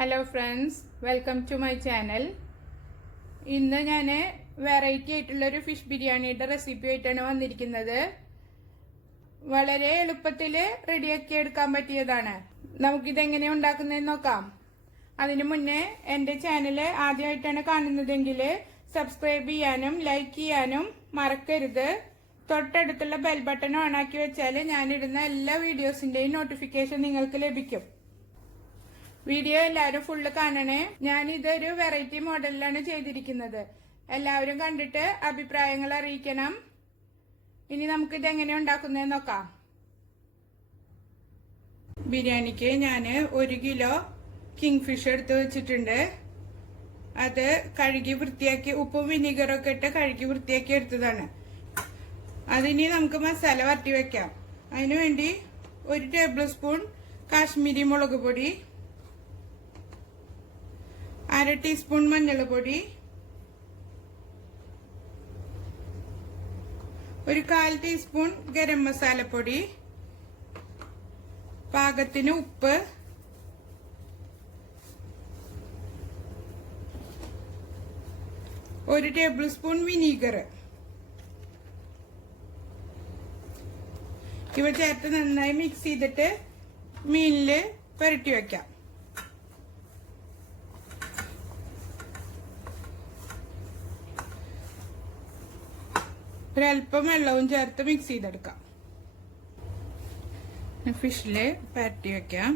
Hello friends, welcome to my channel. ഇന്ന് ഞാൻ variety ആയിട്ടുള്ളൊരു ഫിഷ് ബിരിയാണിയുടെ റെസിപ്പി ആയിട്ടാണ് വന്നിരിക്കുന്നത്. വളരെ എളുപ്പത്തിൽ റെഡിയാക്കി എടുക്കാൻ പറ്റിയതാണ്. നമുക്കിതെങ്ങനെ ഉണ്ടാക്കുന്നതെന്ന് നോക്കാം. അതിനു മുന്നേ എൻ്റെ ചാനൽ ആദ്യമായിട്ടാണ് കാണുന്നതെങ്കിൽ സബ്സ്ക്രൈബ് ചെയ്യാനും ലൈക്ക് ചെയ്യാനും മറക്കരുത്. തൊട്ടടുത്തുള്ള ബെൽ ബട്ടൺ ഓൺ ആക്കി വെച്ചാൽ ഞാനിടുന്ന എല്ലാ വീഡിയോസിൻ്റെയും നോട്ടിഫിക്കേഷൻ നിങ്ങൾക്ക് ലഭിക്കും. വീഡിയോ എല്ലാവരും ഫുള്ള് കാണണേ. ഞാൻ ഇതൊരു വെറൈറ്റി മോഡലിലാണ് ചെയ്തിരിക്കുന്നത്. എല്ലാവരും കണ്ടിട്ട് അഭിപ്രായങ്ങൾ അറിയിക്കണം. ഇനി നമുക്ക് ഇതെങ്ങനെ ഉണ്ടാക്കുന്നതെന്ന് നോക്കാം. ബിരിയാണിക്ക് ഞാൻ 1 കിലോ കിങ് ഫിഷ് എടുത്ത് വെച്ചിട്ടുണ്ട്. അത് കഴുകി വൃത്തിയാക്കി ഉപ്പും വിനീഗറൊക്കെ ഇട്ട് കഴുകി വൃത്തിയാക്കി എടുത്തതാണ്. അതിനി നമുക്ക് മസാല വരട്ടി വെക്കാം. അതിനുവേണ്ടി 1 ടേബിൾ സ്പൂൺ കാശ്മീരി മുളക് പൊടി, 1/2 ടീസ്പൂൺ മഞ്ഞൾപ്പൊടി, 1/4 ടീസ്പൂൺ ഗരം മസാലപ്പൊടി, പാകത്തിന് ഉപ്പ്, ഒരു ടേബിൾ സ്പൂൺ വിനീഗർ ഇവ ചേർത്ത് നന്നായി മിക്സ് ചെയ്തിട്ട് മീനില് പുരട്ടി വെക്കാം. ഒരല്പം വെള്ളവും ചേർത്ത് മിക്സ് ചെയ്തെടുക്കാം. ഫിഷില് പുരട്ടി വെക്കാം.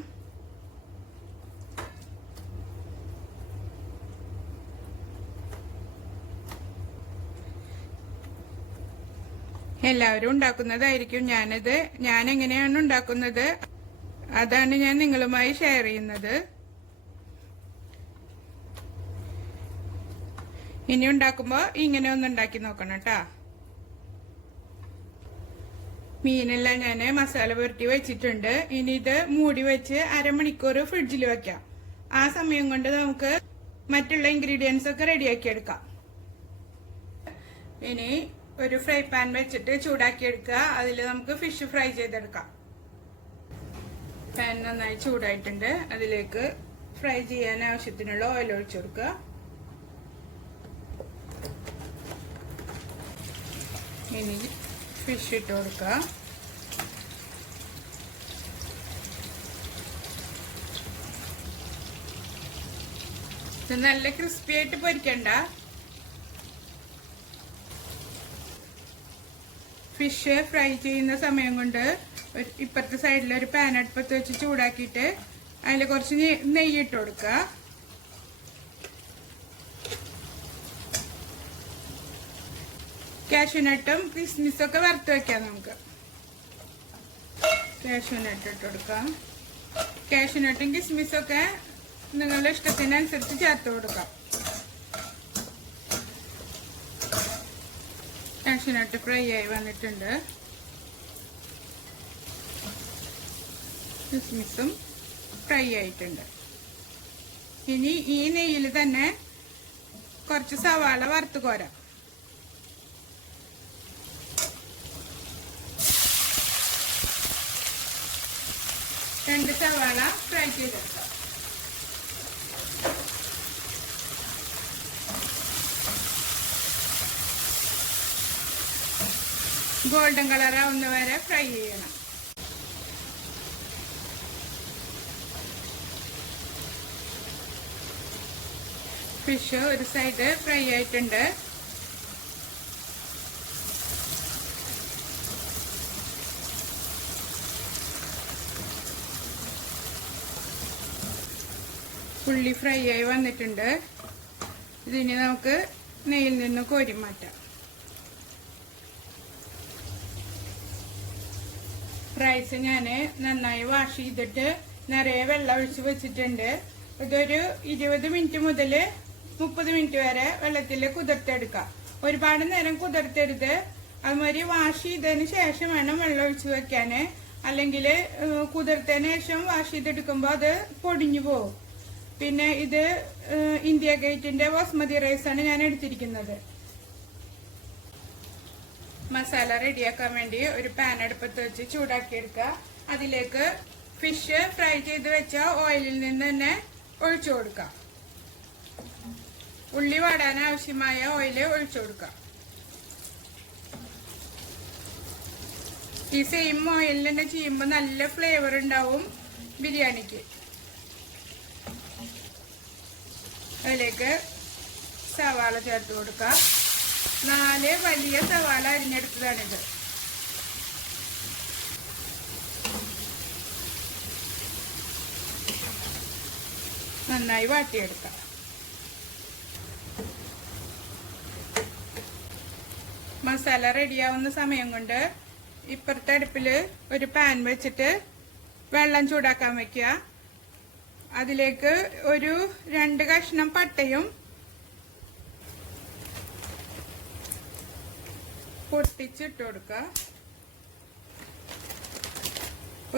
എല്ലാവരും ഉണ്ടാക്കുന്നതായിരിക്കും. ഞാൻ എങ്ങനെയാണ് ഉണ്ടാക്കുന്നത് അതാണ് ഞാൻ നിങ്ങളുമായി ഷെയർ ചെയ്യുന്നത്. ഇനി ഉണ്ടാക്കുമ്പോ ഇങ്ങനെ ഒന്ന് ഉണ്ടാക്കി നോക്കണം കേട്ടാ. മീനെല്ലാം ഞാൻ മസാല പുരട്ടി വെച്ചിട്ടുണ്ട്. ഇനി ഇത് മൂടി വെച്ച് അരമണിക്കൂർ ഫ്രിഡ്ജിൽ വെക്കാം. ആ സമയം കൊണ്ട് നമുക്ക് മറ്റുള്ള ഇൻഗ്രീഡിയൻസ് ഒക്കെ റെഡിയാക്കി എടുക്കാം. ഇനി ഒരു ഫ്രൈ പാൻ വെച്ചിട്ട് ചൂടാക്കി എടുക്കുക. അതിൽ നമുക്ക് ഫിഷ് ഫ്രൈ ചെയ്തെടുക്കാം. പാൻ നന്നായി ചൂടായിട്ടുണ്ട്. അതിലേക്ക് ഫ്രൈ ചെയ്യാൻ ആവശ്യത്തിനുള്ള ഓയിൽ ഒഴിച്ചു കൊടുക്കുക. ഇനി ഫിഷ് ഇട്ട് കൊടുക്കുക. ഇത് നല്ല ക്രിസ്പി ആയിട്ട് പൊരിക്കണ്ട. ഫിഷ് ഫ്രൈ ചെയ്യുന്ന സമയം കൊണ്ട് ഇപ്പുറത്തെ സൈഡിൽ ഒരു പാൻ അടുപ്പത്ത് വെച്ച് ചൂടാക്കിയിട്ട് അതിൽ കുറച്ച് നെയ്യ് ഇട്ട് കൊടുക്കുക. കാഷ്യൂനട്ടും കിസ്മിസും ഒക്കെ വറുത്ത് വെക്കാം. നമുക്ക് കാഷ്യൂനട്ട് ഇട്ട് കൊടുക്കാം. കാഷ്യൂനട്ടും കിസ്മിസും ഒക്കെ നിങ്ങളുടെ ഇഷ്ടത്തിനനുസരിച്ച് ചേർത്ത് കൊടുക്കാം. കാഷ്യൂനട്ട് ഫ്രൈ ആയി വന്നിട്ടുണ്ട്. കിസ്മിസും ഫ്രൈ ആയിട്ടുണ്ട്. ഇനി ഈ നെയ്യിൽ തന്നെ കുറച്ച് സവാള വറുത്ത് കോരാം. രണ്ട് സവാള ഫ്രൈ ചെയ്തെടുക്കാം. ഗോൾഡൻ കളർ ആവുന്ന വരെ ഫ്രൈ ചെയ്യണം. ഫിഷ് ഒരു സൈഡ് ഫ്രൈ ആയിട്ടുണ്ട്. ഉള്ളി ഫ്രൈ ആയി വന്നിട്ടുണ്ട്. ഇതിനി നമുക്ക് നെയ്യിൽ നിന്ന് കോരി മാറ്റാം. റൈസ് ഞാൻ നന്നായി വാഷ് ചെയ്തിട്ട് നിറയെ വെള്ളം ഒഴിച്ച് വെച്ചിട്ടുണ്ട്. ഇതൊരു 20 മിനിറ്റ് മുതൽ 30 മിനിറ്റ് വരെ വെള്ളത്തിൽ കുതിർത്തെടുക്കാം. ഒരുപാട് നേരം കുതിർത്തരുത്. അതുമാതിരി വാഷ് ചെയ്തതിന് ശേഷം വേണം വെള്ളം ഒഴിച്ച് വെക്കാൻ. അല്ലെങ്കിൽ കുതിർത്തതിന് ശേഷം വാഷ് ചെയ്തെടുക്കുമ്പോൾ അത് പൊടിഞ്ഞു പോകും. പിന്നെ ഇത് ഇന്ത്യ ഗേറ്റിന്റെ ബസ്മതി റൈസാണ് ഞാൻ എടുത്തിരിക്കുന്നത്. മസാല റെഡിയാക്കാൻ വേണ്ടി ഒരു പാൻ അടുപ്പത്ത് വെച്ച് ചൂടാക്കി എടുക്കുക. അതിലേക്ക് ഫിഷ് ഫ്രൈ ചെയ്ത് വെച്ച ഓയിലിൽ നിന്ന് തന്നെ ഒഴിച്ചു കൊടുക്കാം. ഉള്ളി വാടാൻ ആവശ്യമായ ഓയിൽ ഒഴിച്ചു കൊടുക്കാം. ഈ സെയിം ഓയിലിൽ തന്നെ ചെയ്യുമ്പോൾ നല്ല ഫ്ലേവർ ഉണ്ടാവും ബിരിയാണിക്ക്. അതിലേക്ക് സവാള ചേർത്ത് കൊടുക്കാം. 4 വലിയ സവാള അരിഞ്ഞെടുത്തതാണിത്. നന്നായി വാട്ടിയെടുക്കാം. മസാല റെഡിയാവുന്ന സമയം കൊണ്ട് ഇപ്പുറത്തെ അടുപ്പിൽ ഒരു പാൻ വെച്ചിട്ട് വെള്ളം ചൂടാക്കാൻ വെക്കുക. അതിലേക്ക് ഒരു 2 കഷ്ണം പട്ടയും പൊട്ടിച്ചിട്ട് കൊടുക്കുക.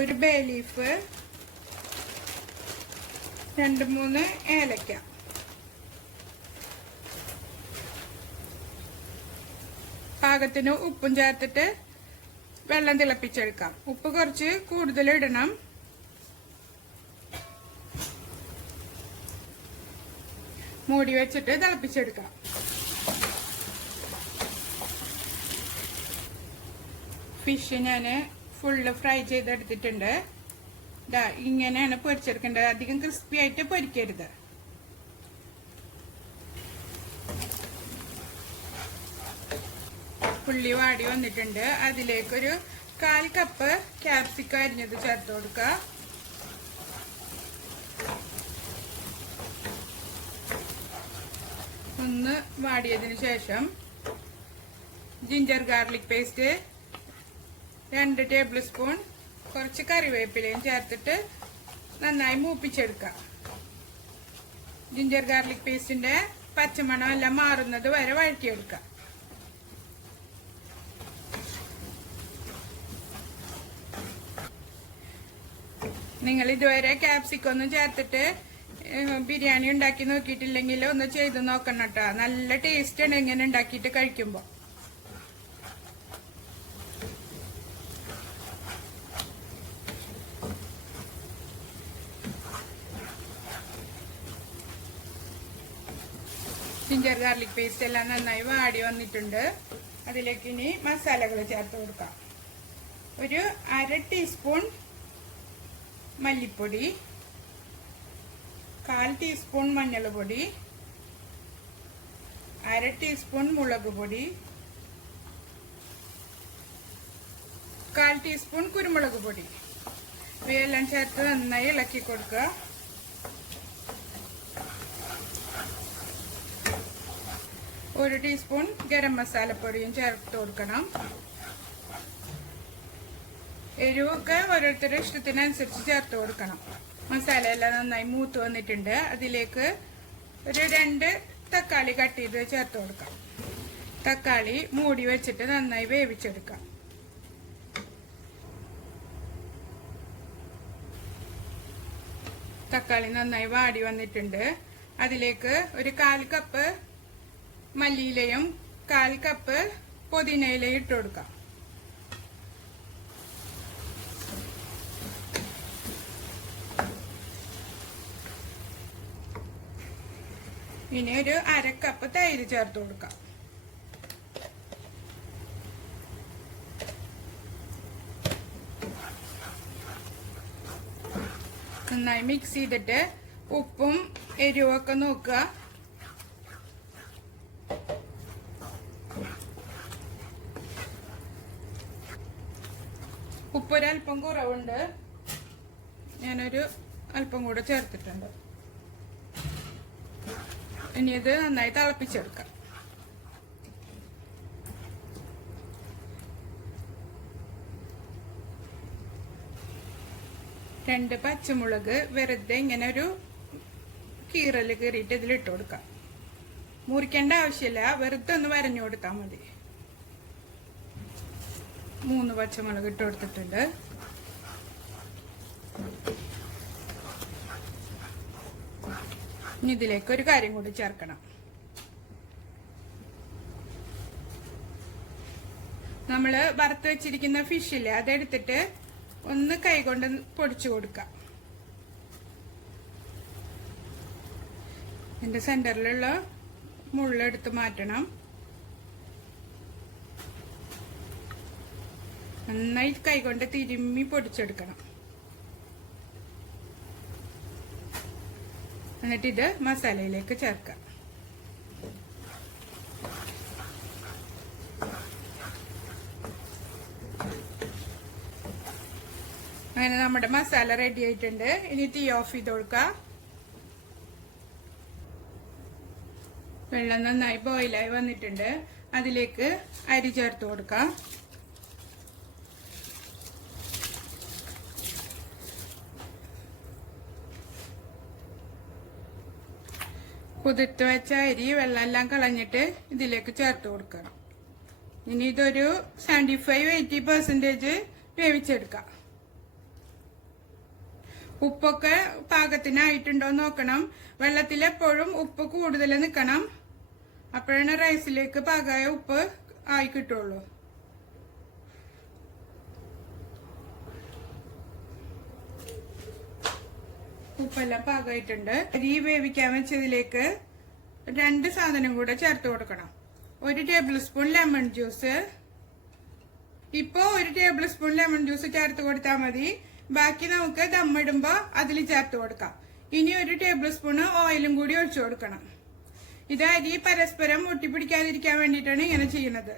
ഒരു ബേ ലീഫ്, 2-3 ഏലക്ക. പാകത്തിന് ഉപ്പും ചേർത്തിട്ട് വെള്ളം തിളപ്പിച്ചെടുക്കാം. ഉപ്പ് കുറച്ച് കൂടുതൽ ഇടണം. മൂടി വെച്ചിട്ട് തിളപ്പിച്ചെടുക്കാം. ഫിഷ് ഞാൻ ഫുള്ള് ഫ്രൈ ചെയ്തെടുത്തിട്ടുണ്ട്. ഇതാ ഇങ്ങനെയാണ് പൊരിച്ചെടുക്കേണ്ടത്. അധികം ക്രിസ്പി ആയിട്ട് പൊരിക്കരുത്. ഉള്ളി വാടി വന്നിട്ടുണ്ട്. അതിലേക്കൊരു 1/4 കപ്പ് ക്യാപ്സിക്കം അരിഞ്ഞത് ചേർത്ത് കൊടുക്കുക. ഒന്ന് വാടിയതിന് ശേഷം ginger garlic paste 2 table spoon, കുറച്ച് കറിവേപ്പിലയും ചേർത്തിട്ട് നന്നായി മൂപ്പിച്ചെടുക്കുക. ജിഞ്ചർ ഗാർലിക് പേസ്റ്റിന്റെ പച്ചമണം എല്ലാം മാറുന്നത് വരെ വഴറ്റിയെടുക്കുക. നിങ്ങൾ ഇതുവരെ ക്യാപ്സിക്കം ഒന്നും ചേർത്തിട്ട് ബിരിയാണി ഉണ്ടാക്കി നോക്കിയിട്ടില്ലെങ്കിൽ ഒന്ന് ചെയ്ത് നോക്കണം കേട്ടോ. നല്ല ടേസ്റ്റ് ആണ് ഇങ്ങനെ ഉണ്ടാക്കിയിട്ട് കഴിക്കുമ്പോൾ. ജിഞ്ചർ ഗാർലിക് പേസ്റ്റ് എല്ലാം നന്നായി വാടി വന്നിട്ടുണ്ട്. അതിലേക്ക് ഇനി മസാലകൾ ചേർത്ത് കൊടുക്കാം. ഒരു 1/2 ടീസ്പൂൺ മല്ലിപ്പൊടി, 1/4 ടീസ്പൂൺ മഞ്ഞൾപ്പൊടി, 1/2 ടീസ്പൂൺ മുളക് പൊടി, 1/4 ടീസ്പൂൺ കുരുമുളക് പൊടി. ഇവയെല്ലാം ചേർത്ത് നന്നായി ഇളക്കി കൊടുക്കുക. ഒരു ടീസ്പൂൺ ഗരം മസാലപ്പൊടിയും ചേർത്ത് കൊടുക്കണം. എരിവൊക്കെ ഓരോരുത്തരുടെ ഇഷ്ടത്തിനനുസരിച്ച് ചേർത്ത് കൊടുക്കണം. മസാല എല്ലാം നന്നായി മൂത്ത് വന്നിട്ടുണ്ട്. അതിലേക്ക് ഒരു 2 തക്കാളി കട്ട് ചെയ്ത് ചേർത്ത് കൊടുക്കാം. തക്കാളി മൂടി വെച്ചിട്ട് നന്നായി വേവിച്ചെടുക്കാം. തക്കാളി നന്നായി വാടി വന്നിട്ടുണ്ട്. അതിലേക്ക് ഒരു 1/4 കപ്പ് മല്ലിയിലയും 1/4 കപ്പ് പുതിനയിലയും ഇട്ട് കൊടുക്കാം. ഇനി ഒരു 1/2 കപ്പ് തൈര് ചേർത്ത് കൊടുക്കാം. നന്നായി മിക്സ് ചെയ്തിട്ട് ഉപ്പും എരിവൊക്കെ നോക്കുക. ഉപ്പൊരൽപ്പം കുറവുണ്ട്. ഞാനൊരു അല്പം കൂടെ ചേർത്തിട്ടുണ്ട്. ഇനി ഇത് നന്നായി തിളപ്പിച്ചെടുക്കാം. രണ്ട് പച്ചമുളക് വെറുതെ ഇങ്ങനെ ഒരു കീറല് കീറിയിട്ട് ഇതിലിട്ട് കൊടുക്കാം. മുറിക്കേണ്ട ആവശ്യമില്ല, വെറുതെ ഒന്ന് വരഞ്ഞു കൊടുത്താൽ മതി. 3 പച്ചമുളക് ഇട്ട് കൊടുത്തിട്ടുണ്ട്. ഇനി ഇതിലേക്ക് ഒരു കാര്യം കൂടി ചേർക്കണം. നമ്മള് വറുത്ത് വെച്ചിരിക്കുന്ന ഫിഷില്ലേ, അതെടുത്തിട്ട് ഒന്ന് കൈകൊണ്ട് പൊടിച്ചു കൊടുക്കാം. ഇതിൻ്റെ സെൻറ്ററിലുള്ള മുള്ളെടുത്ത് മാറ്റണം. നന്നായി കൈകൊണ്ട് തിരുമ്മി പൊടിച്ചെടുക്കണം. എന്നിട്ട് ഇത് മസാലയിലേക്ക് ചേർക്കാം. അങ്ങനെ നമ്മുടെ മസാല റെഡി ആയിട്ടുണ്ട്. ഇനി തീ ഓഫ് ചെയ്ത് കൊടുക്കാം. വെള്ളം നന്നായി ബോയിലായി വന്നിട്ടുണ്ട്. അതിലേക്ക് അരി ചേർത്ത് കൊടുക്കാം. കുതിർത്ത് വെച്ച അരി വെള്ളമെല്ലാം കളഞ്ഞിട്ട് ഇതിലേക്ക് ചേർത്ത് കൊടുക്കണം. ഇനി ഇതൊരു 75-80% വേവിച്ചെടുക്കാം. ഉപ്പൊക്കെ പാകത്തിനായിട്ടുണ്ടോ നോക്കണം. വെള്ളത്തിൽ എപ്പോഴും ഉപ്പ് കൂടുതൽ നിൽക്കണം. അപ്പോഴാണ് റൈസിലേക്ക് പാകമായ ഉപ്പ് ആയി കിട്ടുള്ളൂ. ഉപ്പെല്ലാം പാകമായിട്ടുണ്ട്. അരി വേവിക്കാൻ വെച്ചതിലേക്ക് 2 സാധനം കൂടെ ചേർത്ത് കൊടുക്കണം. 1 ടേബിൾ സ്പൂൺ ലെമൺ ജ്യൂസ്. ഇപ്പോ 1 ടേബിൾ സ്പൂൺ ലെമൺ ജ്യൂസ് ചേർത്ത് കൊടുത്താൽ മതി. ബാക്കി നമുക്ക് ദമ്മിടുമ്പോ അതിൽ ചേർത്ത് കൊടുക്കാം. ഇനി 1 ടേബിൾ സ്പൂൺ ഓയിലും കൂടി ഒഴിച്ചു കൊടുക്കണം. ഇത് അരി പരസ്പരം ഒട്ടിപ്പിടിക്കാതിരിക്കാൻ വേണ്ടിയിട്ടാണ് ഇങ്ങനെ ചെയ്യുന്നത്.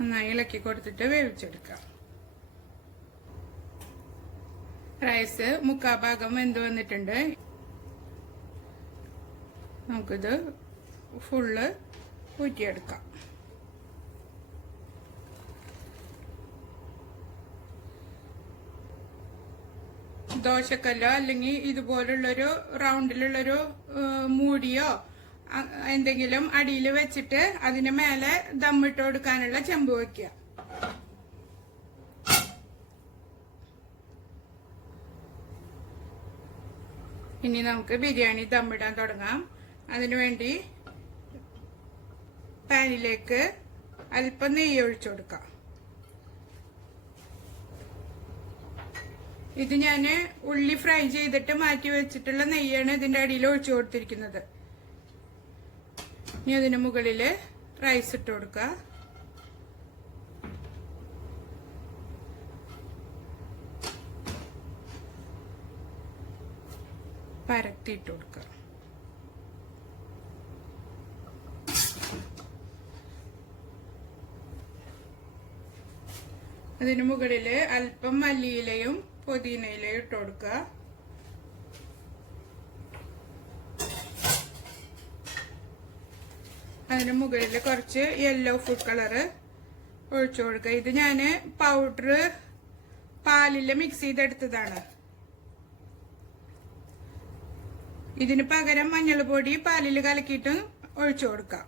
നന്നായി ഇളക്കി കൊടുത്തിട്ട് വേവിച്ചെടുക്കാം. റൈസ് 3/4 ഭാഗം വെന്ത് വന്നിട്ടുണ്ട്. നമുക്കിത് ഫുള്ള് ഊറ്റിയെടുക്കാം. ദോശക്കല്ലോ അല്ലെങ്കിൽ ഇതുപോലുള്ളൊരു റൗണ്ടിലുള്ളൊരു മൂടിയോ എന്തെങ്കിലും അടിയിൽ വെച്ചിട്ട് അതിന് മേലെ ദമ്മിട്ട് കൊടുക്കാനുള്ള ചെമ്പ് വയ്ക്കുക. ഇനി നമുക്ക് ബിരിയാണി ദമ്മിടാൻ തുടങ്ങാം. അതിനുവേണ്ടി പാനിലേക്ക് അല്പം നെയ്യ് ഒഴിച്ചു കൊടുക്കാം. ഇത് ഞാൻ ഉള്ളി ഫ്രൈ ചെയ്തിട്ട് മാറ്റി വെച്ചിട്ടുള്ള നെയ്യാണ് ഇതിന്റെ അടിയിൽ ഒഴിച്ചു കൊടുത്തിരിക്കുന്നത്. ഇനി അതിന് മുകളിൽ റൈസ് ഇട്ട് കൊടുക്കുക. പരത്തിയിട്ട് കൊടുക്കുക. അതിന് മുകളിൽ അല്പം മല്ലിയിലയും പുതിനയിലയും ഇട്ട് കൊടുക്കുക. അതിന് മുകളിൽ കുറച്ച് യെല്ലോ ഫുഡ് കളറ് ഒഴിച്ചു കൊടുക്കുക. ഇത് ഞാൻ പൗഡർ പാലിൽ മിക്സ് ചെയ്തെടുത്തതാണ്. ഇതിന് പകരം മഞ്ഞൾപ്പൊടി പാലിൽ കലക്കിയിട്ട് ഒഴിച്ചു കൊടുക്കാം.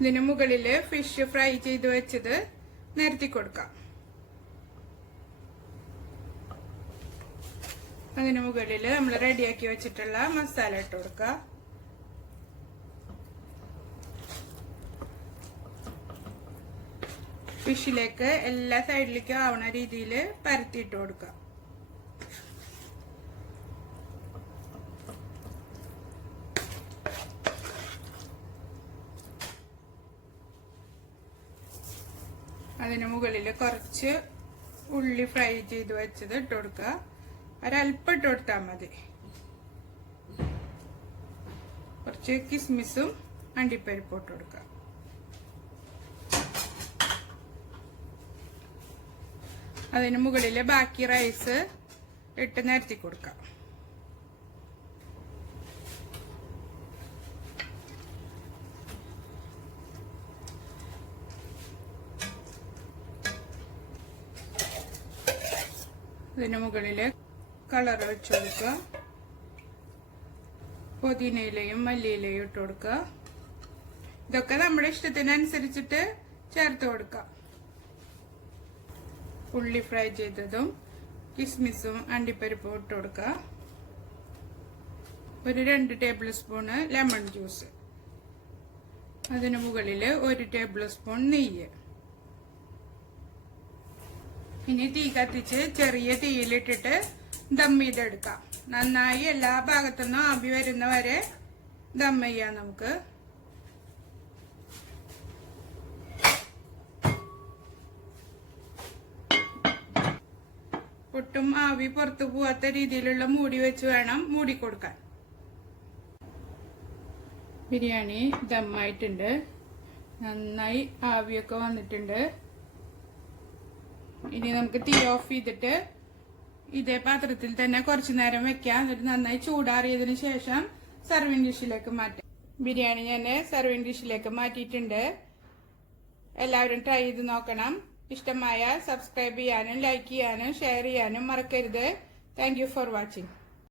ഇതിന് മുകളിൽ ഫിഷ് ഫ്രൈ ചെയ്ത് വെച്ചത് നിരത്തി കൊടുക്കാം. അതിന് മുകളിൽ നമ്മൾ റെഡിയാക്കി വെച്ചിട്ടുള്ള മസാല ഇട്ട് കൊടുക്കുക. ഫിഷിലേക്ക് എല്ലാ സൈഡിലേക്കും ആവണ രീതിയിൽ പരത്തിയിട്ട് കൊടുക്കുക. അതിന് മുകളിൽ കുറച്ച് ഉള്ളി ഫ്രൈ ചെയ്ത് വെച്ചത് ഇട്ട് കൊടുക്കുക. ഒരല്പം ഇട്ട് കൊടുത്താൽ മതി. കുറച്ച് കിസ്മിസും അണ്ടിപ്പരിപ്പും ഇട്ട് കൊടുക്കുക. അതിന് മുകളിൽ ബാക്കി റൈസ് ഇട്ട് നിരത്തി കൊടുക്കാം. ഇതിന് മുകളിൽ കളർ വെച്ച് കൊടുക്കുക. പുതിനയിലയും മല്ലിയിലയും ഇട്ട് കൊടുക്കുക. ഇതൊക്കെ നമ്മുടെ ഇഷ്ടത്തിനനുസരിച്ചിട്ട് ചേർത്ത് കൊടുക്കാം. ഉള്ളി ഫ്രൈ ചെയ്തതും കിസ്മിസും അണ്ടിപ്പരിപ്പും ഇട്ട് കൊടുക്കുക. ഒരു 2 ടേബിൾ സ്പൂണ് ലെമൺ ജ്യൂസ്, അതിന് മുകളിൽ 1 ടേബിൾ സ്പൂൺ നെയ്യ്. ഇനി തീ കത്തിച്ച് ചെറിയ തീയിലിട്ടിട്ട് ദം ചെയ്തെടുക്കാം. നന്നായി എല്ലാ ഭാഗത്തുനിന്നും ആവി വരുന്ന വരെ ദം ചെയ്യാം നമുക്ക്. ഒട്ടും ആവി പുറത്തു പോവാത്ത രീതിയിലുള്ള മൂടി വെച്ച് വേണം മൂടിക്കൊടുക്കാൻ. ബിരിയാണി ദമ്മായിട്ടുണ്ട്, നന്നായി ആവിയൊക്കെ വന്നിട്ടുണ്ട്. ഇനി നമുക്ക് തീ ഓഫ് ചെയ്തിട്ട് ഇതേ പാത്രത്തിൽ തന്നെ കുറച്ചു നേരം വെക്കാം. എന്നിട്ട് നന്നായി ചൂടാറിയതിനു ശേഷം സർവിംഗ് ഡിഷിലേക്ക് മാറ്റാം. ബിരിയാണി ഞാൻ സർവിംഗ് ഡിഷിലേക്ക് മാറ്റിയിട്ടുണ്ട്. എല്ലാവരും ട്രൈ ചെയ്ത് നോക്കണം. ഇഷ്ടമായ സബ്സ്ക്രൈബ് ചെയ്യാനും ലൈക്ക് ചെയ്യാനും ഷെയർ ചെയ്യാനും മറക്കരുത്. Thank you for watching.